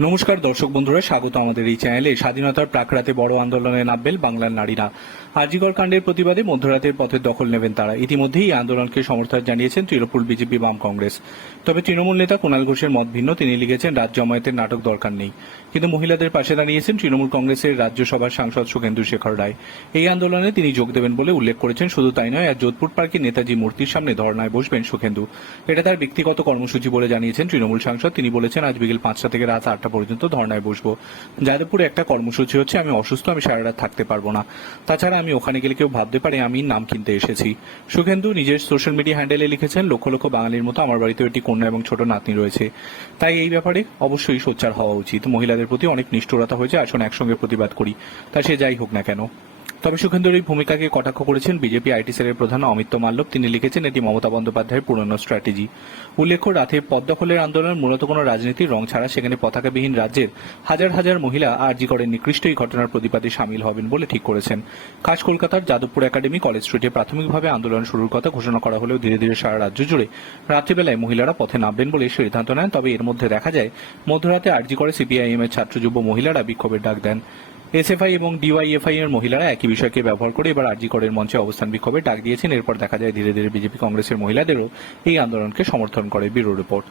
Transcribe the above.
নমস্কার, দর্শক বন্ধুরা, স্বাগত আমাদের এই চ্যানেলে। স্বাধীনতার প্রাকরাতে বড় আন্দোলনে নামবেন বাংলার নারীরা। আজিগড় কাণ্ডের প্রতিবাদে মধ্যরাতের পথের দখল নেবেন তারা। ইতিমধ্যেই এই আন্দোলনকে সমর্থন জানিয়েছেন তৃণমূল বিজেপি বাম কংগ্রেস। তবে তৃণমূল নেতা কুণাল ঘোষের মত ভিন্ন। তিনি লিখেছেন, রাজ্য জমায়েতের নাটক দরকার নেই। কিন্তু মহিলাদের পাশে দাঁড়িয়েছেন তৃণমূল কংগ্রেসের রাজ্যসভার সাংসদ সুখেন্দু শেখর রায়। এই আন্দোলনে তিনি যোগ দেবেন বলে উল্লেখ করেছেন। শুধু তাই নয় আর যোধপুর পার্কে নেতাজি মূর্তির সামনে ধর্নায় বসবেন সুখেন্দু। এটা তার ব্যক্তিগত কর্মসূচি বলে জানিয়েছেন তৃণমূল সাংসদ। তিনি বলেছেন, আজ বিকেল পাঁচটা থেকে রাত আটটা পর্যন্ত ধর্নায় বসবো। যাদবপুরে একটা কর্মসূচি হচ্ছে, আমি অসুস্থ, আমি সারা রাত থাকতে পারব না। তাছাড়া আমি ওখানে গেলে কেউ ভাবতে পারে আমি নাম কিনতে এসেছি। সুখেন্দু নিজের সোশ্যাল মিডিয়া হ্যান্ডেলে লিখেছেন, লক্ষ লক্ষ বাঙালির মতো আমার বাড়িতে একটি কন্যা এবং ছোট নাতনি রয়েছে। তাই এই ব্যাপারে অবশ্যই সোচ্চার হওয়া উচিত। মহিলাদের প্রতি অনেক নিষ্ঠুরতা হয়েছে, আসুন একসঙ্গে প্রতিবাদ করি। তা সে যাই হোক না কেন। তবে সুখেন্দুর এই ভূমিকাকে কটাক্ষ করেছেন বিজেপি আইটি সেলের প্রধান অমিত মাল্লব তিনি লিখেছেন, এটি মমতা বন্দ্যোপাধ্যায়ের পুরনো স্ট্র্যাটেজি। উল্লেখ্য, রাতে পদ দখলের আন্দোলন, মূলত কোনো রাজনীতির রং ছাড়া সেখানে পতাকাবিহীন রাজ্যের হাজার হাজার মহিলা আরজি করে নিকৃষ্ট এই ঘটনার প্রতিবাদে সামিল হবেন বলে ঠিক করেছেন। খাস কলকাতার যাদবপুর একাডেমি কলেজ স্ট্রিটে প্রাথমিকভাবে আন্দোলন শুরুর কথা ঘোষণা করা হলেও ধীরে ধীরে সারা রাজ্য জুড়ে রাত্রিবেলায় মহিলারা পথে নামবেন বলে সিদ্ধান্ত নেন। তবে এর মধ্যে দেখা যায়, মধ্যরাতে আরজি করে সিপিআইএম এর ছাত্র যুব মহিলারা বিক্ষোভের ডাক দেন। এসএফআই এবং ডিওয়াইএফআই এর মহিলারা একই বিষয়কে ব্যবহার করে এবার আরজি করের মঞ্চে অবস্থান বিক্ষোভে ডাক দিয়েছেন। এরপর দেখা যায়, ধীরে ধীরে বিজেপি কংগ্রেসের মহিলাদেরও এই আন্দোলনকে সমর্থন করে ব্যুরো রিপোর্ট।